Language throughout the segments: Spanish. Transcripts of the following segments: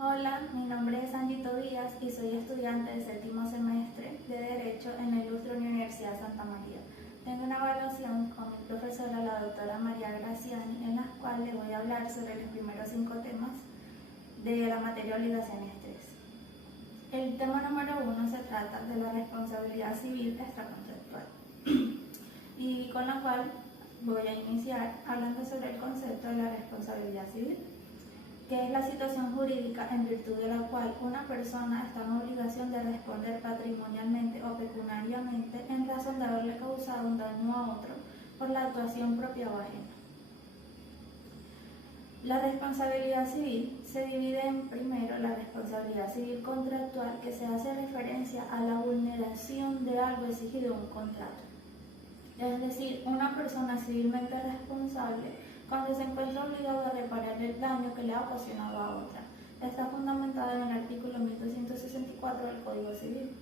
Hola, mi nombre es Angie Tobías y soy estudiante del séptimo semestre de Derecho en la Ilustre Universidad Santa María. Tengo una evaluación con mi profesora, la doctora María Graciani, en la cual le voy a hablar sobre los primeros 5 temas de la materia Obligaciones 3. El tema número 1 se trata de la responsabilidad civil extracontractual y con la cual voy a iniciar hablando sobre el concepto de la responsabilidad civil, que es la situación jurídica en virtud de la cual una persona está en obligación de responder patrimonialmente o pecuniariamente en razón de haberle causado un daño a otro por la actuación propia o ajena. La responsabilidad civil se divide en primero la responsabilidad civil contractual, que se hace referencia a la vulneración de algo exigido en un contrato. Es decir, una persona civilmente responsable cuando se encuentra obligado a reparar el daño que le ha ocasionado a otra. Está fundamentada en el artículo 1264 del Código Civil.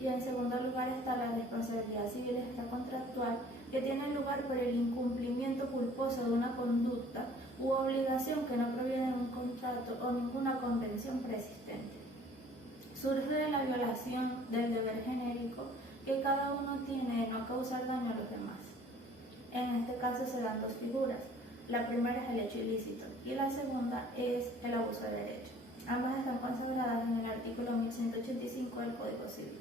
Y en segundo lugar está la responsabilidad civil extracontractual, que tiene lugar por el incumplimiento culposo de una conducta u obligación que no proviene de un contrato o ninguna convención preexistente. Surge de la violación del deber genérico que cada uno tiene de no causar daño a los demás. En este caso se dan dos figuras. La primera es el hecho ilícito y la segunda es el abuso de derecho. Ambas están consagradas en el artículo 1185 del Código Civil.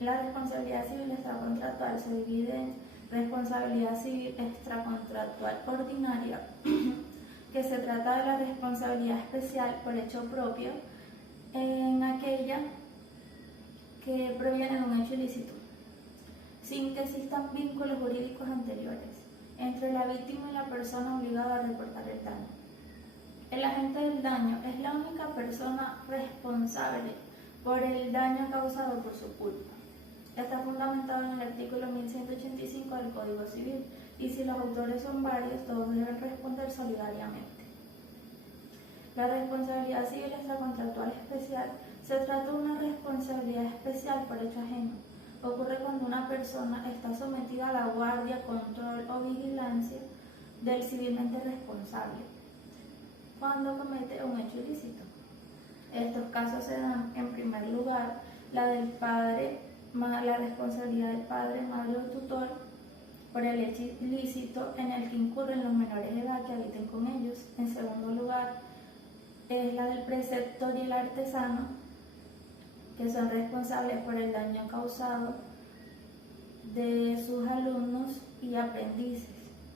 La responsabilidad civil extracontractual se divide en responsabilidad civil extracontractual ordinaria, que se trata de la responsabilidad especial por hecho propio en aquella que proviene de un hecho ilícito, sin que existan vínculos jurídicos anteriores entre la víctima y la persona obligada a reportar el daño. El agente del daño es la única persona responsable por el daño causado por su culpa. Está fundamentado en el artículo 1185 del Código Civil y si los autores son varios, todos deben responder solidariamente. La responsabilidad civil extracontractual especial se trata de una responsabilidad especial por hecho ajeno. Ocurre cuando una persona está sometida a la guardia, control o vigilancia del civilmente responsable cuando comete un hecho ilícito. Estos casos se dan, en primer lugar, la responsabilidad del padre, madre o tutor por el hecho ilícito en el que incurren los menores de edad que habiten con ellos. En segundo lugar, es la del preceptor y el artesano, que son responsables por el daño causado de sus alumnos y aprendices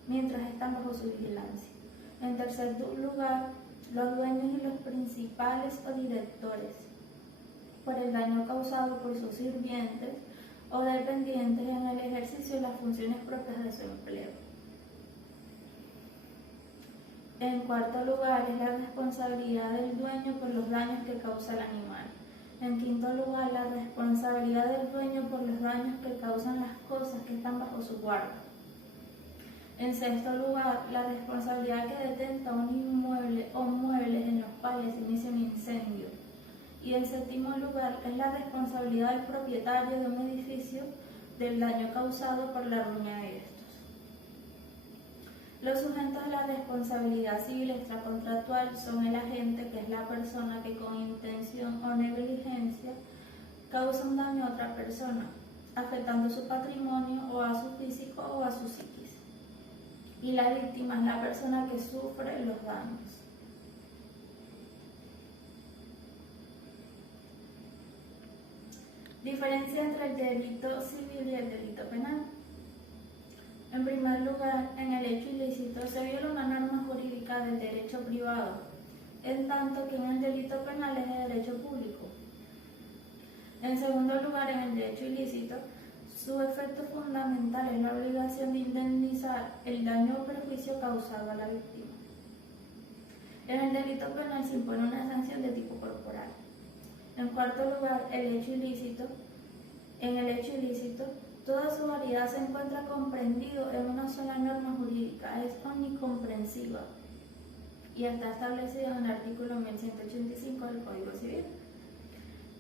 mientras están bajo su vigilancia. En tercer lugar, los dueños y los principales o directores por el daño causado por sus sirvientes o dependientes en el ejercicio de las funciones propias de su empleo. En cuarto lugar, es la responsabilidad del dueño por los daños que causa el animal. En quinto lugar, la responsabilidad del dueño por los daños que causan las cosas que están bajo su guarda. En sexto lugar, la responsabilidad que detenta un inmueble o muebles en los cuales se inicia un incendio. Y en séptimo lugar, es la responsabilidad del propietario de un edificio del daño causado por la ruina de estos. Los sujetos de la responsabilidad civil extracontractual son el agente, que es la persona que con intención o negligencia causa un daño a otra persona, afectando su patrimonio o a su físico o a su psiquis. Y la víctima es la persona que sufre los daños. Diferencia entre el delito civil y el delito penal. En primer lugar, en el hecho ilícito se viola una norma jurídica del derecho privado, en tanto que en el delito penal es de derecho público. En segundo lugar, en el derecho ilícito, su efecto fundamental es la obligación de indemnizar el daño o perjuicio causado a la víctima. En el delito penal se impone una sanción de tipo corporal. En cuarto lugar, en el hecho ilícito, toda su variedad se encuentra comprendido en una sola norma jurídica, es omnicomprensiva y está establecido en el artículo 1185 del Código Civil.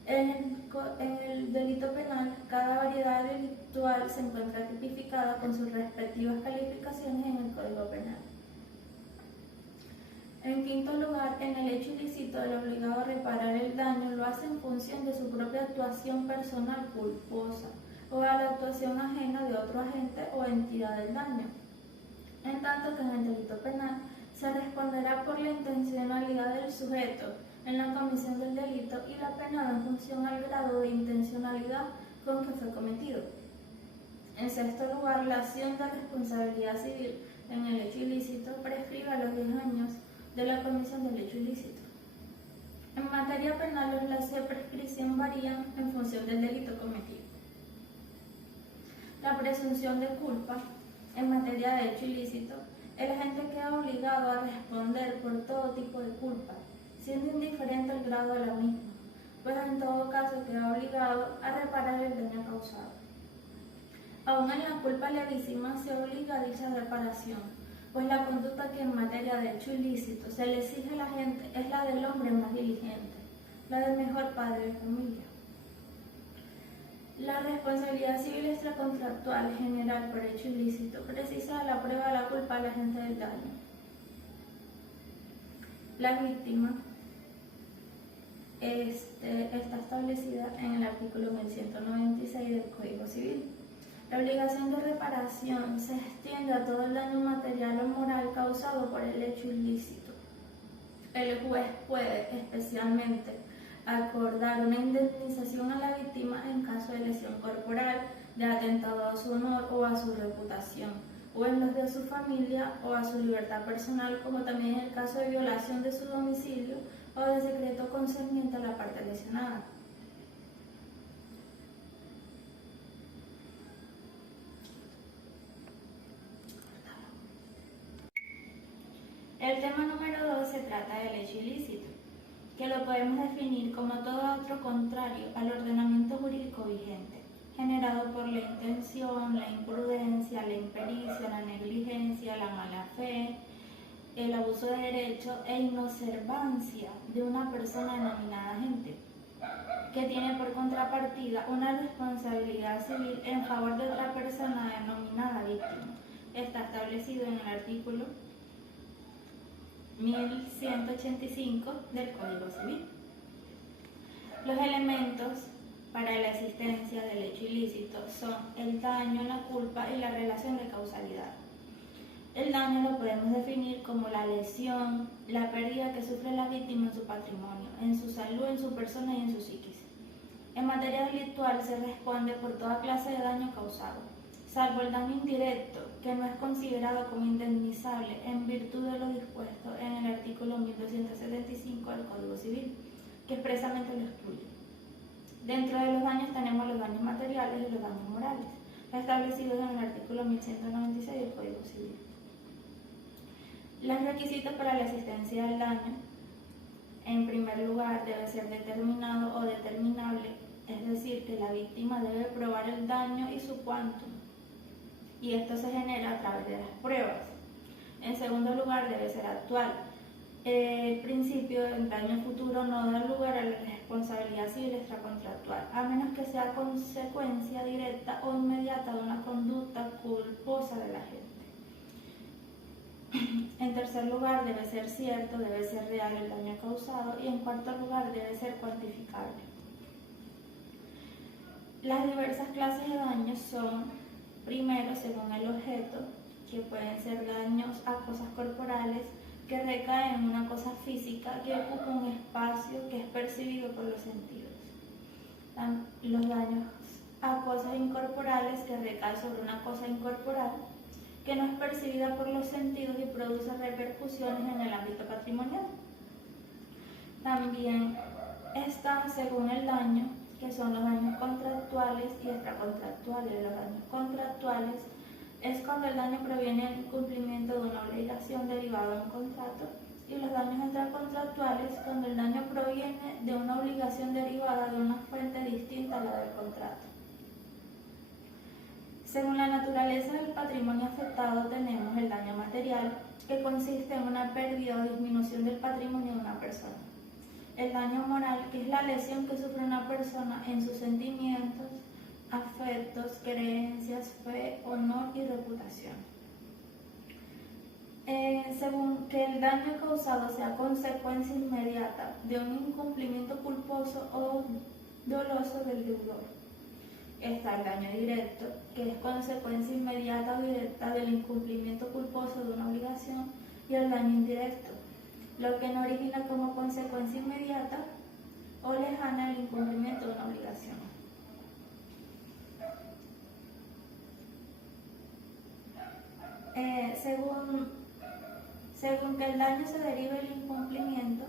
En el delito penal, cada variedad delictual se encuentra tipificada con sus respectivas calificaciones en el Código Penal. En quinto lugar, en el hecho ilícito, el obligado a reparar el daño lo hace en función de su propia actuación personal culposa o a la actuación ajena de otro agente o entidad del daño. En tanto que en el delito penal se responderá por la intencionalidad del sujeto en la comisión del delito y la pena en función al grado de intencionalidad con que fue cometido. En sexto lugar, la acción de responsabilidad civil en el hecho ilícito prescribe a los 10 años de la comisión del hecho ilícito. En materia penal, los plazos de prescripción varían en función del delito cometido. La presunción de culpa en materia de hecho ilícito, el agente queda obligado a responder por todo tipo de culpa, siendo indiferente el grado de la misma, pues en todo caso queda obligado a reparar el daño causado. Aún en la culpa levísima se obliga a dicha reparación, pues la conducta que en materia de hecho ilícito se le exige a la gente es la del hombre más diligente, la del mejor padre de familia. La responsabilidad civil extracontractual general por hecho ilícito precisa la prueba de la culpa al agente del daño. La víctima está establecida en el artículo 1196 del Código Civil. La obligación de reparación se extiende a todo el daño material o moral causado por el hecho ilícito. El juez puede especialmente acordar una indemnización a la víctima en caso de lesión corporal, de atentado a su honor o a su reputación, o en los de su familia o a su libertad personal, como también en el caso de violación de su domicilio o de secreto concerniente a la parte lesionada. El tema número 2 se trata del hecho ilícito, que lo podemos definir como todo otro contrario al ordenamiento jurídico vigente, generado por la intención, la imprudencia, la impericia, la negligencia, la mala fe, el abuso de derecho e inobservancia de una persona denominada agente, que tiene por contrapartida una responsabilidad civil en favor de otra persona denominada víctima. Está establecido en el artículo 1185 del Código Civil. Los elementos para la existencia del hecho ilícito son el daño, la culpa y la relación de causalidad. El daño lo podemos definir como la lesión, la pérdida que sufre la víctima en su patrimonio, en su salud, en su persona y en su psiquis. En materia delictual se responde por toda clase de daño causado, salvo el daño indirecto, que no es considerado como indemnizable en virtud de lo dispuesto en el artículo 1275 del Código Civil, que expresamente lo excluye. Dentro de los daños tenemos los daños materiales y los daños morales, establecidos en el artículo 1196 del Código Civil. Los requisitos para la existencia del daño: en primer lugar, debe ser determinado o determinable, es decir, que la víctima debe probar el daño y su quantum, y esto se genera a través de las pruebas. En segundo lugar, debe ser actual. El principio del daño futuro no da lugar a la responsabilidad civil extracontractual, a menos que sea consecuencia directa o inmediata de una conducta culposa de la gente. En tercer lugar, debe ser cierto, debe ser real el daño causado, y en cuarto lugar, debe ser cuantificable. Las diversas clases de daños son: primero, según el objeto, que pueden ser daños a cosas corporales que recaen en una cosa física que ocupa un espacio que es percibido por los sentidos. Los daños a cosas incorporales que recaen sobre una cosa incorporal que no es percibida por los sentidos y produce repercusiones en el ámbito patrimonial. También está, según el daño, que son los daños contractuales y extracontractuales. Los daños contractuales es cuando el daño proviene del incumplimiento de una obligación derivada de un contrato, y los daños extracontractuales cuando el daño proviene de una obligación derivada de una fuente distinta a la del contrato. Según la naturaleza del patrimonio afectado, tenemos el daño material, que consiste en una pérdida o disminución del patrimonio de una persona. El daño moral, que es la lesión que sufre una persona en sus sentimientos, afectos, creencias, fe, honor y reputación. según que el daño causado sea consecuencia inmediata de un incumplimiento culposo o doloso del deudor. Está el daño directo, que es consecuencia inmediata o directa del incumplimiento culposo de una obligación, y el daño indirecto, lo que no origina como consecuencia inmediata o lejana el incumplimiento de una obligación. Según que el daño se derive del incumplimiento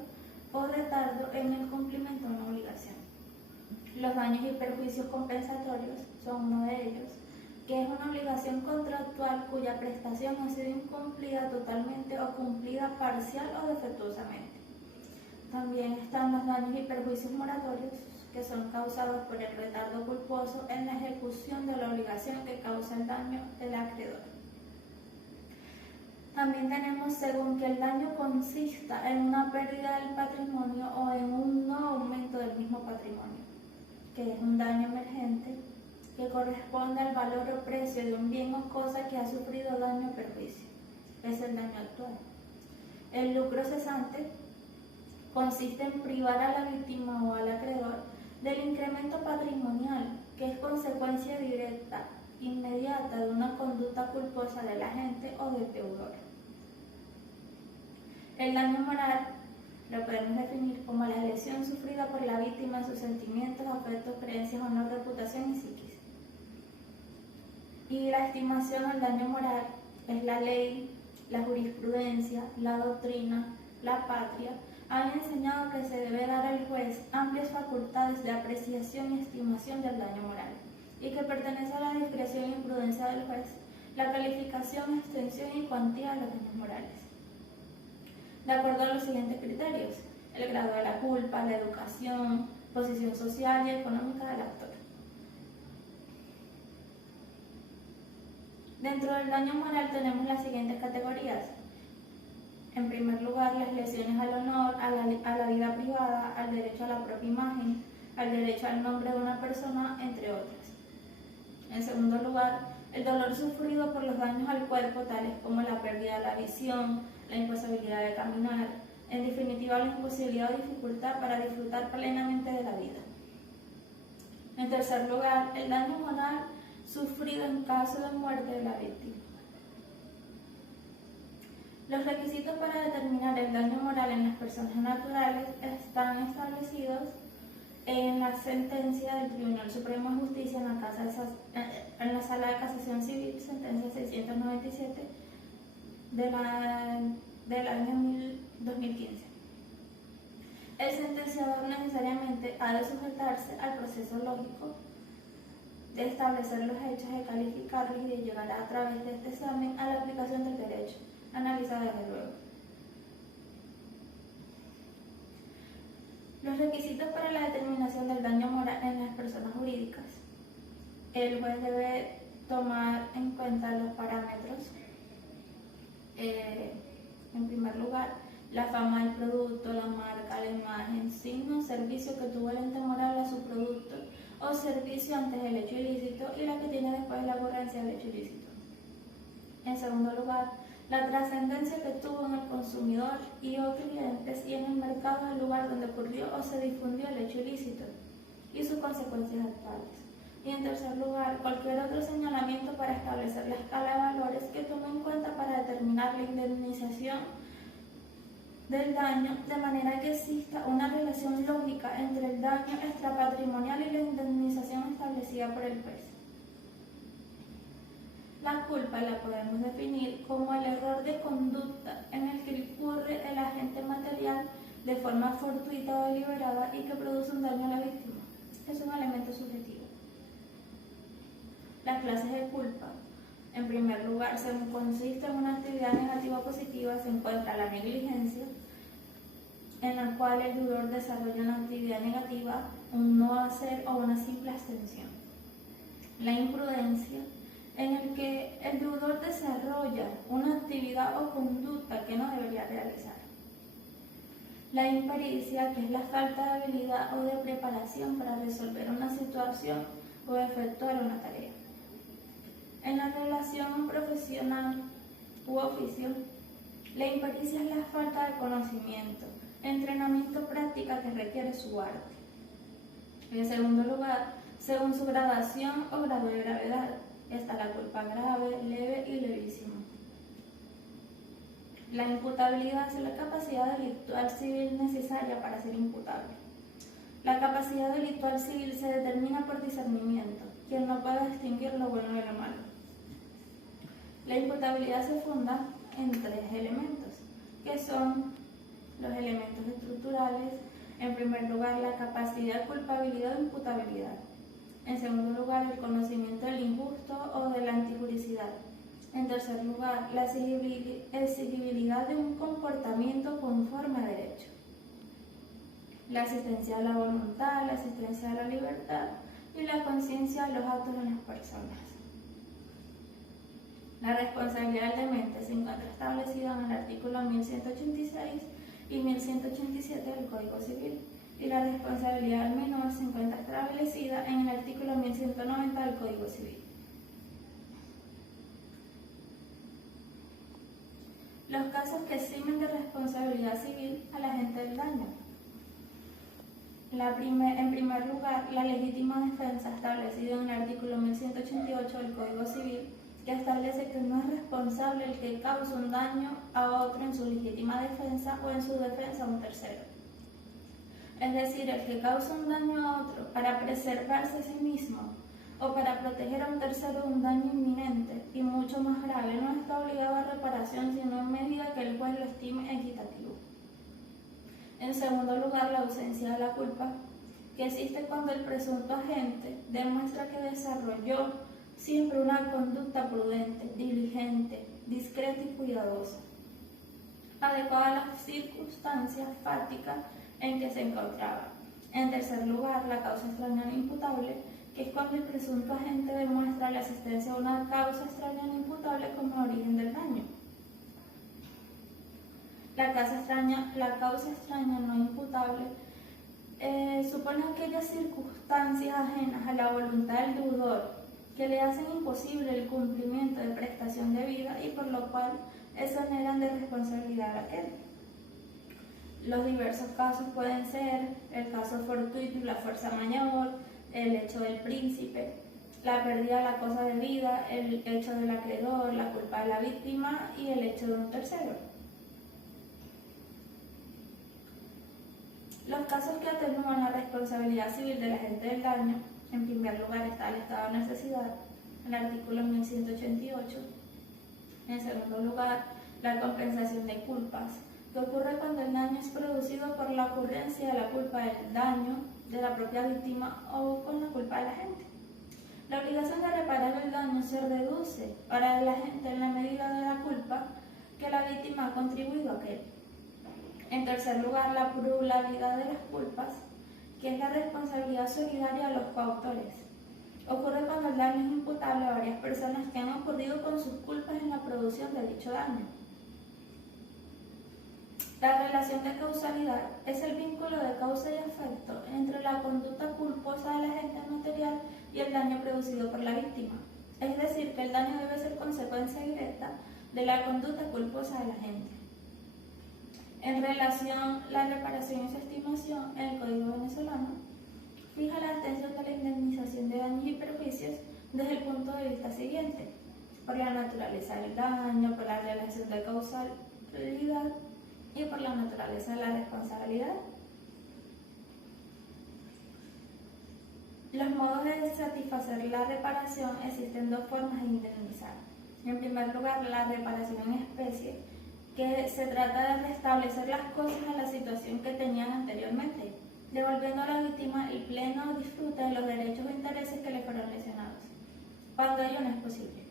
o retardo en el cumplimiento de una obligación. Los daños y perjuicios compensatorios son uno de ellos, que es una obligación contractual cuya prestación ha sido incumplida totalmente o cumplida parcial o defectuosamente. También están los daños y perjuicios moratorios, que son causados por el retardo culposo en la ejecución de la obligación que causa el daño del acreedor. También tenemos según que el daño consista en una pérdida del patrimonio o en un no aumento del mismo patrimonio, que es un daño emergente que corresponde al valor o precio de un bien o cosa que ha sufrido daño o perjuicio. Es el daño actual. El lucro cesante consiste en privar a la víctima o al acreedor del incremento patrimonial, que es consecuencia directa, inmediata de una conducta culposa del agente o del deudor. El daño moral lo podemos definir como la lesión sufrida por la víctima en sus sentimientos, afectos, creencias, honor, reputación y psiquis. Y la estimación al daño moral es la ley, la jurisprudencia, la doctrina, la patria, han enseñado que se debe dar al juez amplias facultades de apreciación y estimación del daño moral, y que pertenece a la discreción y prudencia del juez la calificación, extensión y cuantía de los daños morales, de acuerdo a los siguientes criterios: el grado de la culpa, la educación, posición social y económica del actor. Dentro del daño moral tenemos las siguientes categorías. En primer lugar, las lesiones al honor, a la vida privada, al derecho a la propia imagen, al derecho al nombre de una persona, entre otras. En segundo lugar, el dolor sufrido por los daños al cuerpo, tales como la pérdida de la visión, la imposibilidad de caminar, en definitiva la imposibilidad o dificultad para disfrutar plenamente de la vida. En tercer lugar, el daño moral sufrido en caso de muerte de la víctima. Los requisitos para determinar el daño moral en las personas naturales están establecidos en la sentencia del Tribunal Supremo de Justicia en la Sala de Casación Civil, sentencia 697 del año 2015. El sentenciador necesariamente ha de sujetarse al proceso lógico de establecer los hechos, de calificarlos y de llegar a través de este examen a la aplicación del derecho, analizado desde luego. Los requisitos para la determinación del daño moral en las personas jurídicas. El juez debe tomar en cuenta los parámetros. En primer lugar, la fama del producto, la marca, la imagen, signo o servicio que tuvo el ente moral a su producto o servicio antes del hecho ilícito y la que tiene después de la ocurrencia del hecho ilícito. En segundo lugar, la trascendencia que tuvo en el consumidor y o clientes y en el mercado del lugar donde ocurrió o se difundió el hecho ilícito y sus consecuencias actuales. Y en tercer lugar, cualquier otro señalamiento para establecer la escala de valores que tome en cuenta para determinar la indemnización del daño, de manera que exista una relación lógica entre el daño extrapatrimonial y la indemnización establecida por el juez. La culpa la podemos definir como el error de conducta en el que incurre el agente material de forma fortuita o deliberada y que produce un daño a la víctima. Es un elemento subjetivo. Las clases de culpa. En primer lugar, según consiste en una actividad negativa o positiva, se encuentra la negligencia, en la cual el deudor desarrolla una actividad negativa, un no hacer o una simple abstención. La imprudencia, en el que el deudor desarrolla una actividad o conducta que no debería realizar. La impericia, que es la falta de habilidad o de preparación para resolver una situación o efectuar una tarea. En la relación profesional u oficio, La impericia es la falta de conocimiento, entrenamiento práctica que requiere su arte. En segundo lugar, según su gradación o grado de gravedad, está la culpa grave, leve y levísima. La imputabilidad es la capacidad delictual civil necesaria para ser imputable. La capacidad delictual civil se determina por discernimiento, quien no puede distinguir lo bueno de lo malo. La imputabilidad se funda en 3 elementos, que son los elementos estructurales. En primer lugar, la capacidad de culpabilidad o imputabilidad. En segundo lugar, el conocimiento del injusto o de la antijuricidad. En tercer lugar, la exigibilidad de un comportamiento conforme a derecho. La asistencia a la voluntad, la asistencia a la libertad y la conciencia de los actos de las personas. La responsabilidad del demente se encuentra establecida en el artículo 1186 y 1187 del Código Civil, y la responsabilidad del menor se encuentra establecida en el artículo 1190 del Código Civil. Los casos que eximen de responsabilidad civil al agente del daño. En primer lugar, la legítima defensa establecida en el artículo 1188 del Código Civil, que establece que no es responsable el que causa un daño a otro en su legítima defensa o en su defensa a un tercero. Es decir, el que causa un daño a otro para preservarse a sí mismo o para proteger a un tercero de un daño inminente y mucho más grave no está obligado a reparación sino en medida que el juez lo estime equitativo. En segundo lugar, la ausencia de la culpa, que existe cuando el presunto agente demuestra que desarrolló siempre una conducta prudente, diligente, discreta y cuidadosa, adecuada a las circunstancias fáticas en que se encontraba. En tercer lugar, la causa extraña no imputable, que es cuando el presunto agente demuestra la existencia de una causa extraña no imputable como origen del daño. La causa extraña no imputable supone aquellas circunstancias ajenas a la voluntad del deudor que le hacen imposible el cumplimiento de prestación debida y por lo cual exoneran de responsabilidad a aquel. Los diversos casos pueden ser el caso fortuito y la fuerza mayor, el hecho del príncipe, la pérdida de la cosa debida, el hecho del acreedor, la culpa de la víctima y el hecho de un tercero. Los casos que atenúan la responsabilidad civil del agente del daño, en primer lugar está el estado de necesidad, el artículo 1188. En segundo lugar, la compensación de culpas, que ocurre cuando el daño es producido por la ocurrencia de la culpa del daño de la propia víctima o con la culpa de la gente. La obligación de reparar el daño se reduce para el agente en la medida de la culpa que la víctima ha contribuido a aquel. En tercer lugar, la pluralidad de las culpas, que es la responsabilidad solidaria de los coautores. Ocurre cuando el daño es imputable a varias personas que han ocurrido con sus culpas en la producción de dicho daño. La relación de causalidad es el vínculo de causa y efecto entre la conducta culposa del agente material y el daño producido por la víctima. Es decir, que el daño debe ser consecuencia directa de la conducta culposa del agente. En relación a la reparación y su estimación, el Código venezolano fija la atención de la indemnización de daños y perjuicios desde el punto de vista siguiente: por la naturaleza del daño, por la relación de causalidad y por la naturaleza de la responsabilidad. Los modos de satisfacer la reparación: existen dos formas de indemnizar. En primer lugar, la reparación en especie, que se trata de restablecer las cosas a la situación que tenían anteriormente, devolviendo a la víctima el pleno disfrute de los derechos o intereses que le fueron lesionados, cuando ello no es posible.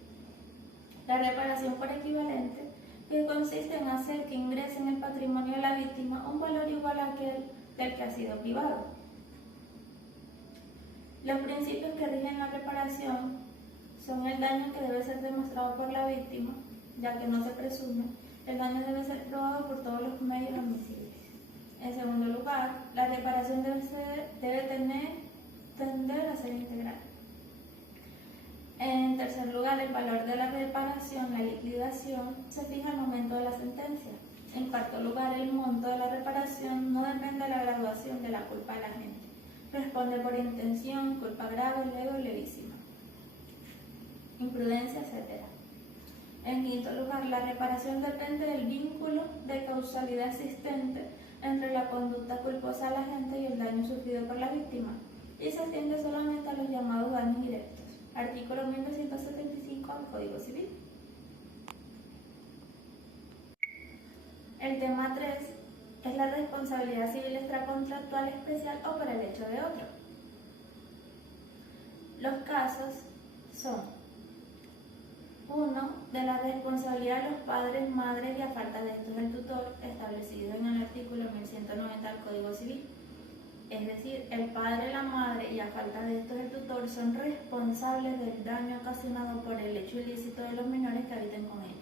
La reparación por equivalente, que consiste en hacer que ingrese en el patrimonio de la víctima un valor igual a aquel del que ha sido privado. Los principios que rigen la reparación son el daño que debe ser demostrado por la víctima, ya que no se presume. El daño debe ser probado por todos los medios admisibles. En segundo lugar, la reparación debe tender a ser integral. En tercer lugar, el valor de la reparación, la liquidación, se fija al momento de la sentencia. especial. En cuarto lugar, el monto de la reparación no depende de la graduación de la culpa de la gente. Responde por intención, culpa grave, leve o levísima, imprudencia, etc. En quinto lugar, la reparación depende del vínculo de causalidad existente entre la conducta culposa de la gente y el daño sufrido por la víctima, y se extiende solamente a los llamados daños directos. Artículo 1975 del Código Civil. El tema 3 es la responsabilidad civil extracontractual especial o por el hecho de otro. Los casos son: 1. De la responsabilidad de los padres, madres y a falta de estos el tutor, establecido en el artículo 1190 del Código Civil. Es decir, el padre, la madre y a falta de estos el tutor son responsables del daño ocasionado por el hecho ilícito de los menores que habiten con ellos.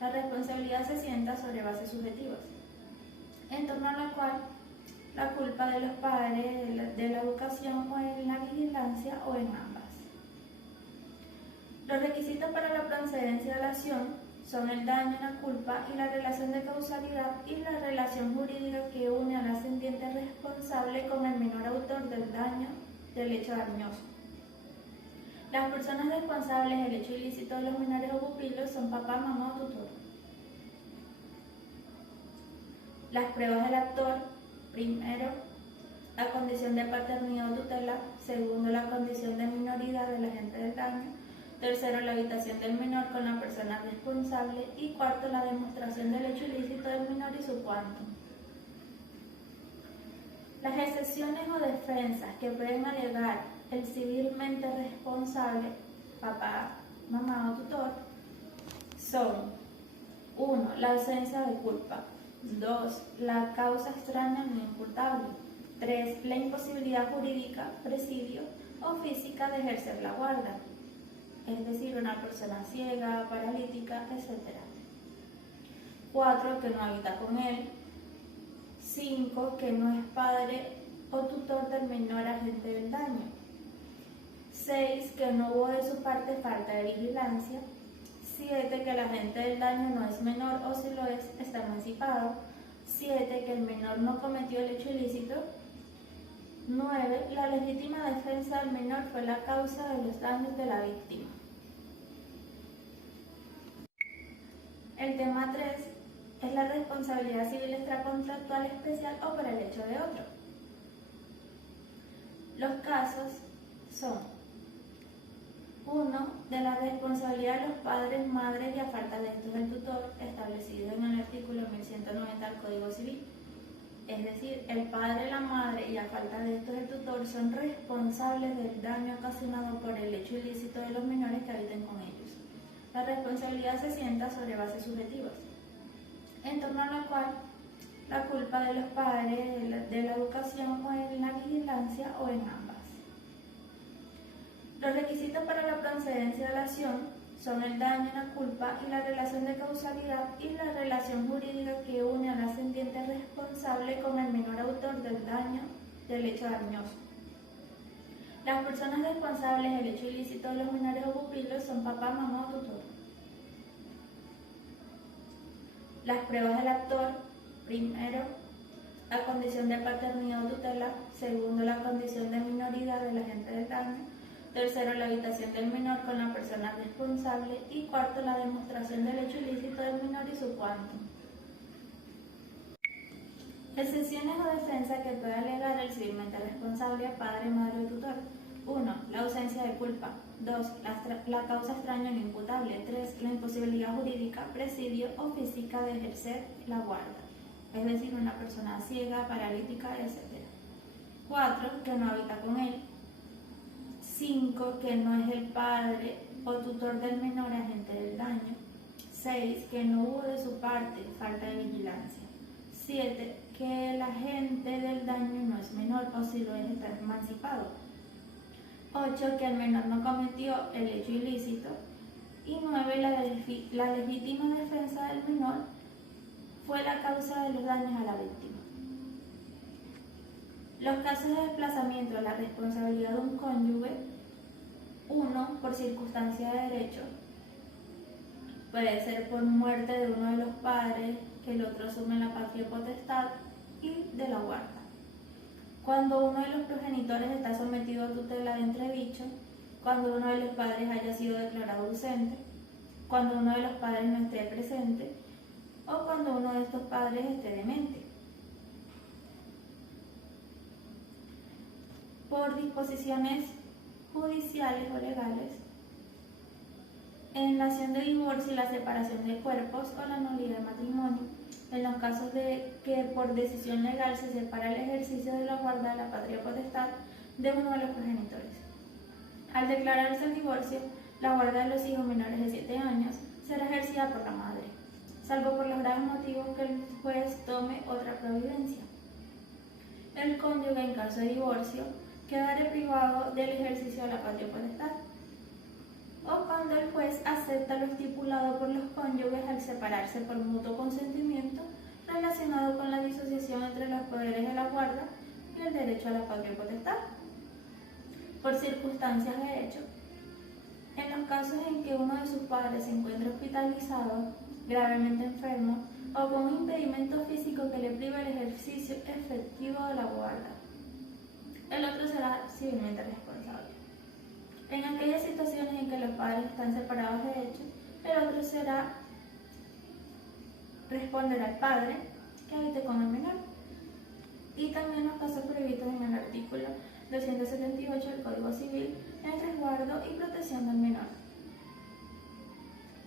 La responsabilidad se sienta sobre bases subjetivas, en torno a la cual la culpa de los padres de la educación o en la vigilancia o en ambas. Los requisitos para la procedencia de la acción son el daño, la culpa y la relación de causalidad y la relación jurídica que une a la ascendiente responsable con el menor autor del daño del hecho dañoso. Las personas responsables del hecho ilícito de los menores o pupilos son papá, mamá o tutor. Las pruebas del actor: primero, la condición de paternidad o tutela; segundo, la condición de minoridad del agente del daño; tercero, la habitación del menor con la persona responsable; y cuarto, la demostración del hecho ilícito del menor y su quantum. Las excepciones o defensas que pueden alegar el civilmente responsable, papá, mamá o tutor, son: 1. La ausencia de culpa; 2. La causa extraña no imputable; 3. La imposibilidad jurídica, presidio o física de ejercer la guarda, es decir, una persona ciega, paralítica, etc. 4. Que no habita con él. 5. Que no es padre o tutor del menor agente del daño. 6. Que no hubo de su parte falta de vigilancia. 7. Que el agente del daño no es menor o si lo es, está emancipado. 7. Que el menor no cometió el hecho ilícito. 9. La legítima defensa del menor fue la causa de los daños de la víctima. El tema 3 es la responsabilidad civil extracontractual especial o por el hecho de otro. Los casos son: 1. De la responsabilidad de los padres, madres y a falta de estos el tutor, establecido en el artículo 1190 del Código Civil. Es decir, el padre, la madre y a falta de estos el tutor son responsables del daño ocasionado por el hecho ilícito de los menores que habiten con ellos. La responsabilidad se sienta sobre bases subjetivas, en torno a la cual la culpa de los padres de la educación o en la vigilancia o en ambas. Los requisitos para la procedencia de la acción son el daño, la culpa y la relación de causalidad y la relación jurídica que une al ascendiente responsable con el menor autor del daño del hecho dañoso. Las personas responsables del hecho ilícito de los menores o pupilos son papá, mamá o tutor. Las pruebas del actor: primero, la condición de paternidad o tutela; segundo, la condición de minoridad del agente del daño; tercero, la habitación del menor con la persona responsable; y cuarto, la demostración del hecho ilícito del menor y su quantum. Excepciones o defensa que puede alegar el civilmente responsable, padre, madre o tutor: 1. La ausencia de culpa; 2. La causa extraña no imputable; 3. La imposibilidad jurídica, presidio o física de ejercer la guarda, es decir, una persona ciega, paralítica, etc. 4. Que no habita con él. 5. Que no es el padre o tutor del menor agente del daño. 6. Que no hubo de su parte falta de vigilancia. 7. Que el agente del daño no es menor o si lo es, está emancipado. 8. Que el menor no cometió el hecho ilícito. Y 9. La legítima defensa del menor fue la causa de los daños a la víctima. Los casos de desplazamiento de la responsabilidad de un cónyuge: 1. Por circunstancia de derecho, puede ser por muerte de uno de los padres, que el otro asume la patria potestad y de la guarda. Cuando uno de los progenitores está sometido a tutela de entredicho, cuando uno de los padres haya sido declarado ausente, cuando uno de los padres no esté presente o cuando uno de estos padres esté demente. Por disposiciones judiciales o legales, en la acción de divorcio y la separación de cuerpos o la nulidad de matrimonio, en los casos de que por decisión legal se separa el ejercicio de la guarda de la patria potestad de uno de los progenitores. Al declararse el divorcio, la guarda de los hijos menores de 7 años será ejercida por la madre, salvo por los graves motivos que el juez tome otra providencia. El cónyuge, en caso de divorcio, quedará privado del ejercicio de la patria potestad, o cuando el juez acepta lo estipulado por los cónyuges al separarse por mutuo consentimiento relacionado con la disociación entre los poderes de la guarda y el derecho a la patria potestad. Por circunstancias de hecho, en los casos en que uno de sus padres se encuentre hospitalizado, gravemente enfermo o con un impedimento físico que le prive el ejercicio efectivo de la guarda, el otro será civilmente responsable. En aquellas situaciones en que los padres están separados de hecho, el otro responderá al padre que habite con el menor. Y también los casos previstos en el artículo 278 del Código Civil, el resguardo y protección del menor.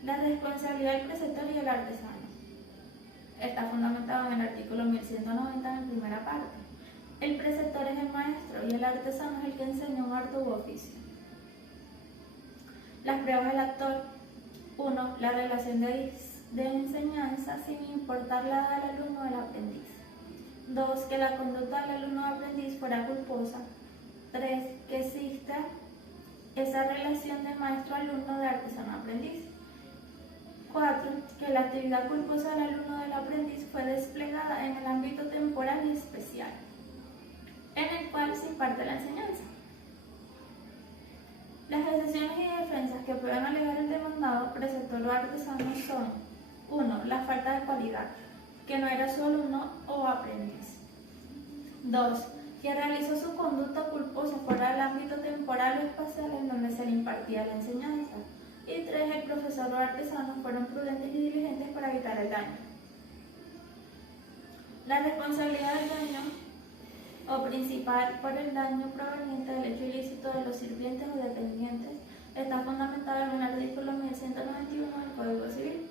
La responsabilidad del preceptor y el artesano está fundamentado en el artículo 1190 en primera parte. El preceptor es el maestro y el artesano es el que enseña un arte u oficio. Las pruebas del actor: 1. La relación de enseñanza sin importar la edad del alumno o del aprendiz. 2. Que la conducta del alumno o aprendiz fuera culposa. 3. Que exista esa relación de maestro-alumno, de artesano-aprendiz. 4. Que la actividad culposa del alumno o del aprendiz fue desplegada en el ámbito temporal y especial en el cual se imparte la enseñanza. Las excepciones y defensas que puedan alegar el demandado, preceptor o artesano son: 1. La falta de cualidad, que no era su alumno o aprendiz. 2. Que realizó su conducta culposa fuera del ámbito temporal o espacial en donde se le impartía la enseñanza. Y 3. El profesor o artesano fueron prudentes y diligentes para evitar el daño. La responsabilidad del daño o principal por el daño proveniente del hecho ilícito de los sirvientes o dependientes está fundamentada en el artículo 1191 del Código Civil.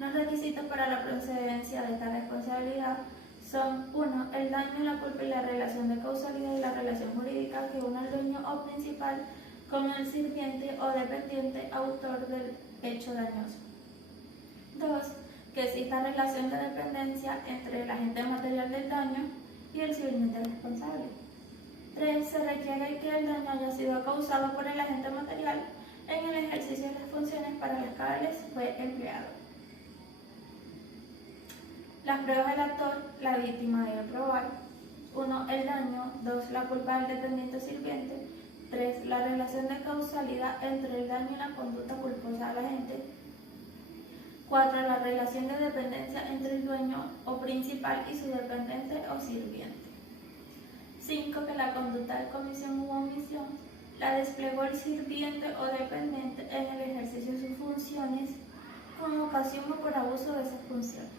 Los requisitos para la procedencia de esta responsabilidad son: 1. El daño, la culpa y la relación de causalidad y la relación jurídica que une al dueño o principal con el sirviente o dependiente autor del hecho dañoso. 2. Que exista relación de dependencia entre el agente material del daño y el civilmente responsable. 3. Se requiere que el daño haya sido causado por el agente material en el ejercicio de las funciones para las cuales fue empleado. Las pruebas del actor: la víctima debe probar: 1. El daño. 2. La culpa del dependiente o sirviente. 3. La relación de causalidad entre el daño y la conducta culposa del agente. 4. La relación de dependencia entre el dueño o principal y su dependiente o sirviente. 5. Que la conducta de comisión u omisión la desplegó el sirviente o dependiente en el ejercicio de sus funciones con ocasión o por abuso de esas funciones.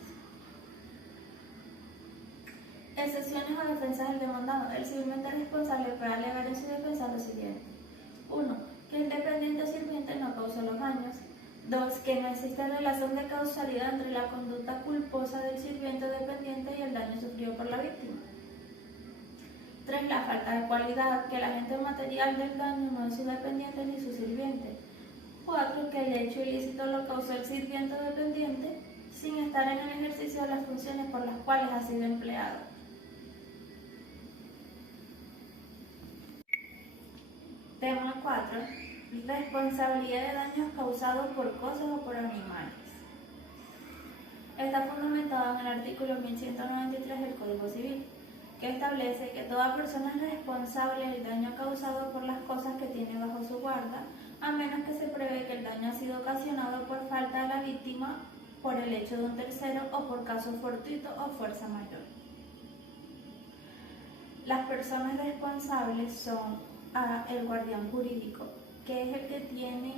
Excepciones o defensas del demandado. El civilmente responsable puede alegar en su defensa lo siguiente: 1. Que el dependiente o sirviente no causó los daños. 2. Que no existe relación de causalidad entre la conducta culposa del sirviente o dependiente y el daño sufrido por la víctima. 3. La falta de cualidad, que el agente material del daño no es su dependiente ni su sirviente. 4. Que el hecho ilícito lo causó el sirviente o dependiente sin estar en el ejercicio de las funciones por las cuales ha sido empleado. Tema 4. Responsabilidad de daños causados por cosas o por animales. Está fundamentado en el artículo 1193 del Código Civil, que establece que toda persona es responsable del daño causado por las cosas que tiene bajo su guarda a menos que se pruebe que el daño ha sido ocasionado por falta de la víctima, por el hecho de un tercero o por caso fortuito o fuerza mayor. Las personas responsables son el guardián jurídico, que es el que tiene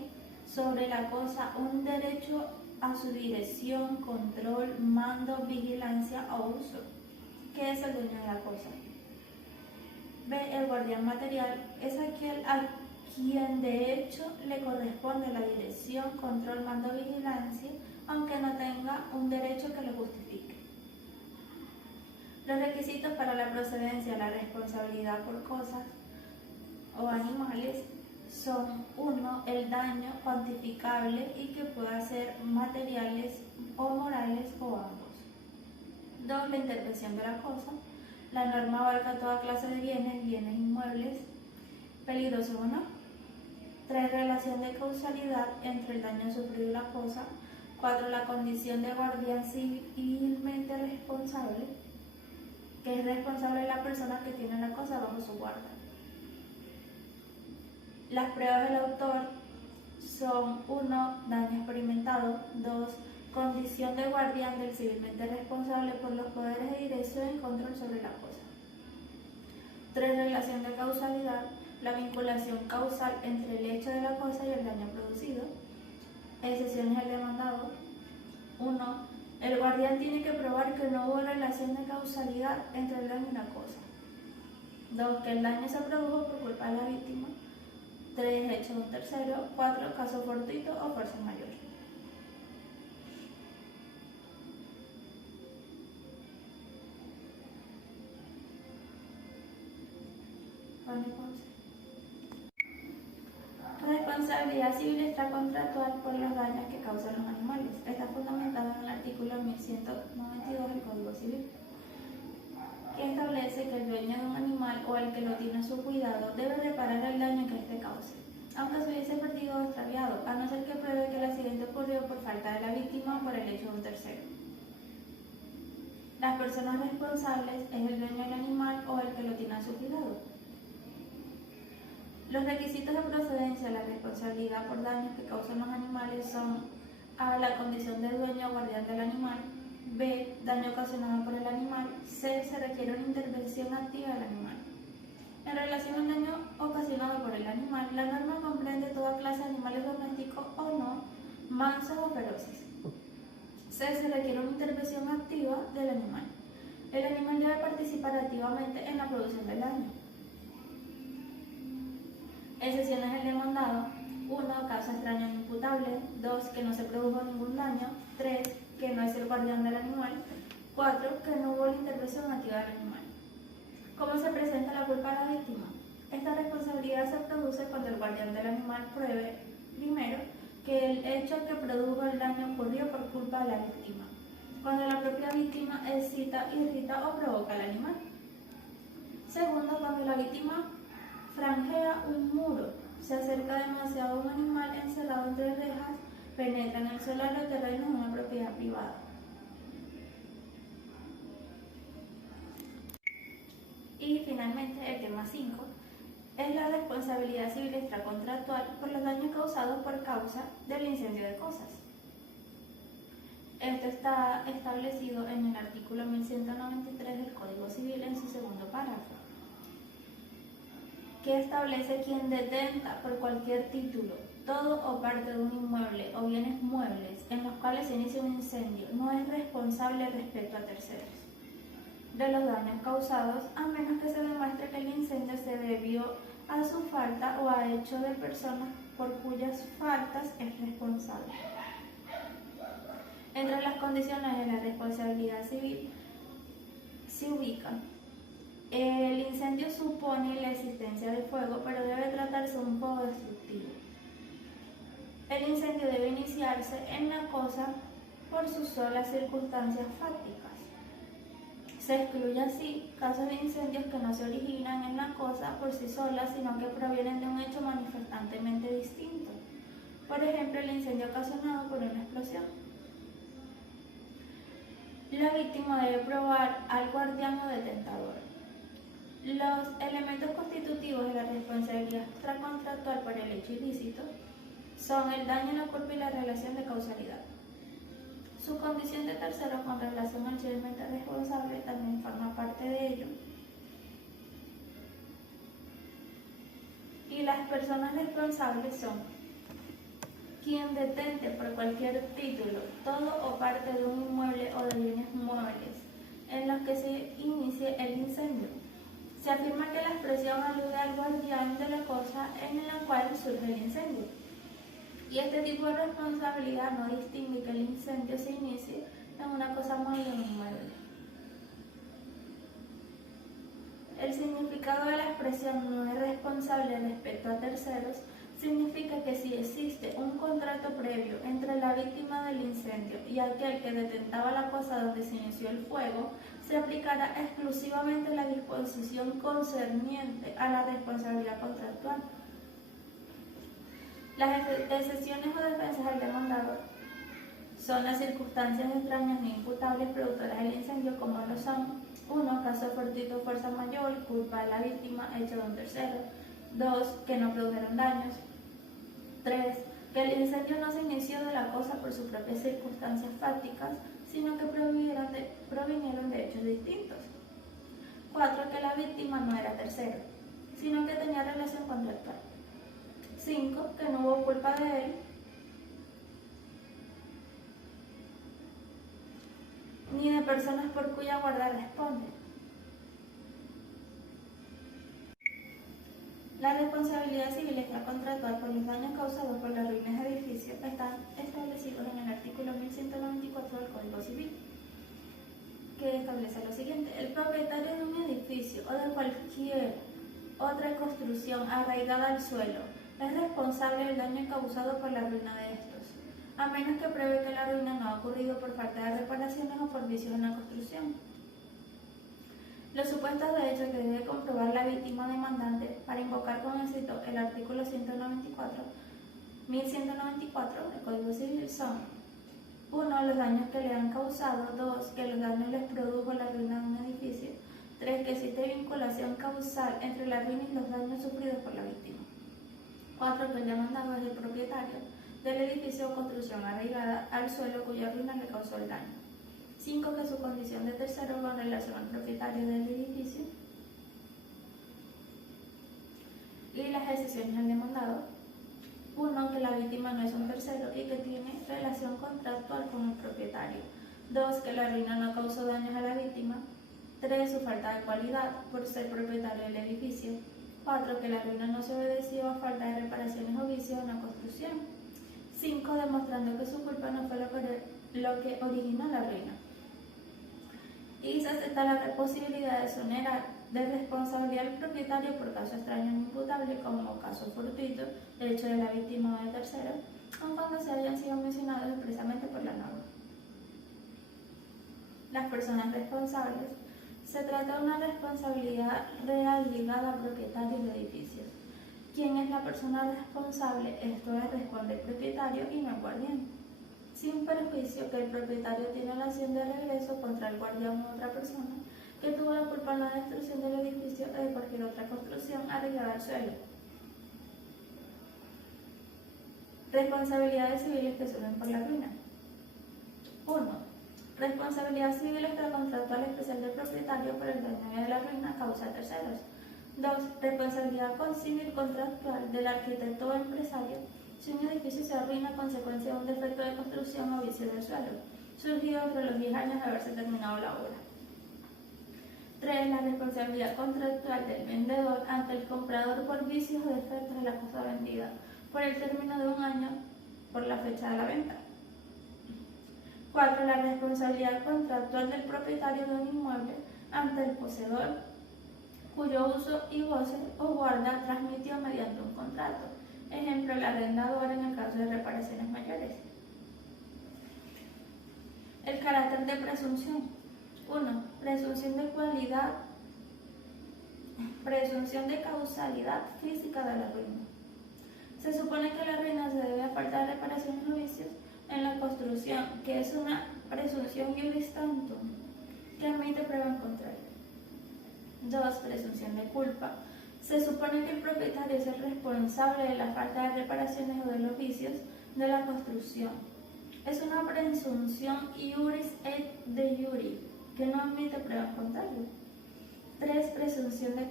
sobre la cosa un derecho a su dirección, control, mando, vigilancia o uso, que es el dueño de la cosa. B. El guardián material es aquel a quien de hecho le corresponde la dirección, control, mando, vigilancia, aunque no tenga un derecho que lo justifique. Los requisitos para la procedencia de la responsabilidad por cosas o animales son: 1. El daño cuantificable y que pueda ser materiales o morales o ambos. 2. La intervención de la cosa. La norma abarca toda clase de bienes inmuebles, peligrosos o no. 3. Relación de causalidad entre el daño sufrido y la cosa. 4. La condición de guardián civilmente responsable, que es responsable de la persona que tiene la cosa bajo su guarda. Las pruebas del autor son: 1. Daño experimentado. 2. Condición de guardián del civilmente responsable por los poderes de dirección y control sobre la cosa. 3. Relación de causalidad. La vinculación causal entre el hecho de la cosa y el daño producido. Excepciones al demandado. 1. El guardián tiene que probar que no hubo relación de causalidad entre el daño y la cosa. 2. Que el daño se produjo por culpa de la víctima. 3. Hecho de un tercero. 4. Caso fortuito o fuerza mayor. Responsabilidad civil extracontractual por los daños que causan los animales. Está fundamentada en el artículo 1192 del Código Civil, que establece que el dueño de un animal o el que lo tiene a su cuidado debe reparar el daño que éste cause, aunque se hubiese perdido o extraviado, a no ser que pruebe que el accidente ocurrió por falta de la víctima o por el hecho de un tercero. Las personas responsables es el dueño del animal o el que lo tiene a su cuidado. Los requisitos de procedencia de la responsabilidad por daños que causan los animales son: A. La condición de dueño o guardián del animal. B. Daño ocasionado por el animal. C. Se requiere una intervención activa del animal. En relación al daño ocasionado por el animal, la norma comprende toda clase de animales domésticos o no, mansos o feroces. C. Se requiere una intervención activa del animal. El animal debe participar activamente en la producción del daño. Excepciones del demandado: 1. Causa extraña e imputable. 2. Que no se produjo ningún daño. 3. Que no es el guardián del animal. 4. Que no hubo la intervención activa del animal. ¿Cómo se presenta la culpa a la víctima? Esta responsabilidad se produce cuando el guardián del animal pruebe, primero, que el hecho que produjo el daño ocurrió por culpa de la víctima, cuando la propia víctima excita, irrita o provoca al animal. Segundo, cuando la víctima franjea un muro, se acerca demasiado a un animal encerrado entre rejas, penetra en el solar o terreno de una propiedad privada. Y finalmente, el tema 5 es la responsabilidad civil extracontractual por los daños causados por causa del incendio de cosas. Esto está establecido en el artículo 1193 del Código Civil en su segundo párrafo, que establece: quien detenta por cualquier título todo o parte de un inmueble o bienes muebles en los cuales se inicia un incendio no es responsable respecto a terceros de los daños causados, a menos que se demuestre que el incendio se debió a su falta o a hecho de personas por cuyas faltas es responsable. Entre las condiciones de la responsabilidad civil se ubican: el incendio supone la existencia de fuego, pero debe tratarse de un fuego destructivo. El incendio debe iniciarse en la cosa por sus solas circunstancias fácticas. Se excluye así casos de incendios que no se originan en la cosa por sí solas, sino que provienen de un hecho manifestantemente distinto. Por ejemplo, el incendio ocasionado por una explosión. La víctima debe probar al guardián o detentador. Los elementos constitutivos de la responsabilidad extracontractual por el hecho ilícito son el daño, la culpa y la relación de causalidad. Su condición de tercero con relación al civilmente responsable también forma parte de ello. Y las personas responsables son quien detente por cualquier título todo o parte de un inmueble o de bienes muebles en los que se inicie el incendio. Se afirma que la expresión alude al guardián de la cosa en la cual surge el incendio. Y este tipo de responsabilidad no distingue que el incendio se inicie en una cosa mueble o un inmueble. El significado de la expresión no es responsable respecto a terceros significa que si existe un contrato previo entre la víctima del incendio y aquel que detentaba la cosa donde se inició el fuego, se aplicará exclusivamente la disposición concerniente a la responsabilidad contractual. Las excepciones o defensas del demandado son las circunstancias extrañas ni imputables productoras del incendio, como lo son: 1. Caso fortuito, fuerza mayor, culpa de la víctima, hecho de un tercero. 2. Que no produjeron daños. 3. Que el incendio no se inició de la cosa por sus propias circunstancias fácticas, sino que provinieron de hechos distintos. 4. Que la víctima no era tercero, sino que tenía relación contractual. 5. Que no hubo culpa de él, ni de personas por cuya guarda responde. La responsabilidad civil extracontractual por los daños causados por las ruinas de edificios están establecidos en el artículo 1194 del Código Civil, que establece lo siguiente: el propietario de un edificio o de cualquier otra construcción arraigada al suelo es responsable del daño causado por la ruina de estos, a menos que pruebe que la ruina no ha ocurrido por falta de reparaciones o por vicios en la construcción. Los supuestos de hecho que debe comprobar la víctima demandante para invocar con éxito el artículo 1194 del Código Civil son: 1. Los daños que le han causado. 2. Que los daños les produjo la ruina de un edificio. 3. Que existe vinculación causal entre la ruina y los daños sufridos por la víctima. 4. Que el demandado es el propietario del edificio o construcción arraigada al suelo cuya ruina le causó el daño. 5. Que su condición de tercero con relación al propietario del edificio. Y las excepciones al demandado: 1. Que la víctima no es un tercero y que tiene relación contractual con el propietario. 2. Que la ruina no causó daños a la víctima. 3. Su falta de cualidad por ser propietario del edificio. 4. Que la ruina no se obedeció a falta de reparaciones o vicios en la construcción. 5. Demostrando que su culpa no fue lo que originó la ruina. Y se acepta la posibilidad de exonerar de responsabilidad del propietario por caso extraño no imputable, como caso fortuito, de hecho de la víctima o de tercero, aun cuando se hayan sido mencionados expresamente por la norma. Las personas responsables: se trata de una responsabilidad real ligada a propietarios de edificios. ¿Quién es la persona responsable? Esto es, responde el propietario y no el guardián, sin perjuicio que el propietario tiene la acción de regreso contra el guardián u otra persona que tuvo la culpa en la destrucción del edificio o de cualquier otra construcción arraigada al suelo. Responsabilidades civiles que surgen por la ruina. 1. Responsabilidad civil extracontractual especial del propietario por el daño de la ruina a causa de terceros. 2. Responsabilidad civil contractual del arquitecto o empresario si un edificio se arruina a consecuencia de un defecto de construcción o vicio del suelo, surgido entre los 10 años de haberse terminado la obra. 3. La responsabilidad contractual del vendedor ante el comprador por vicios o defectos de la cosa vendida, por el término de un año por la fecha de la venta. 4. La responsabilidad contractual del propietario de un inmueble ante el poseedor cuyo uso y goce o guarda transmitió mediante un contrato. Ejemplo, el arrendador en el caso de reparaciones mayores. El carácter de presunción. 1. Presunción de cualidad, presunción de causalidad física de la ruina. Se supone que la ruina se debe a falta de reparaciones o vicios en la construcción, que es una presunción iuris tantum que admite prueba en contrario. 2. Presunción de culpa. Se supone que el propietario es el responsable de la falta de reparaciones o de los vicios de la construcción. Es una presunción iuris et de iure, que no admite pruebas contrarias. 3. Presunción de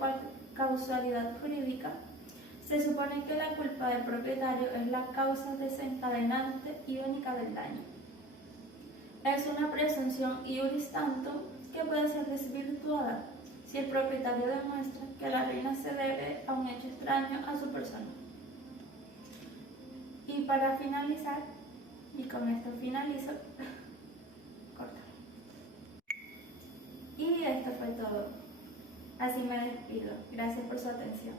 causalidad jurídica. Se supone que la culpa del propietario es la causa desencadenante y única del daño. Es una presunción iuris tantum que puede ser desvirtuada si el propietario demuestra que la ruina se debe a un hecho extraño a su persona. Y para finalizar, y con esto finalizo, corta. Y esto fue todo. Así me despido. Gracias por su atención.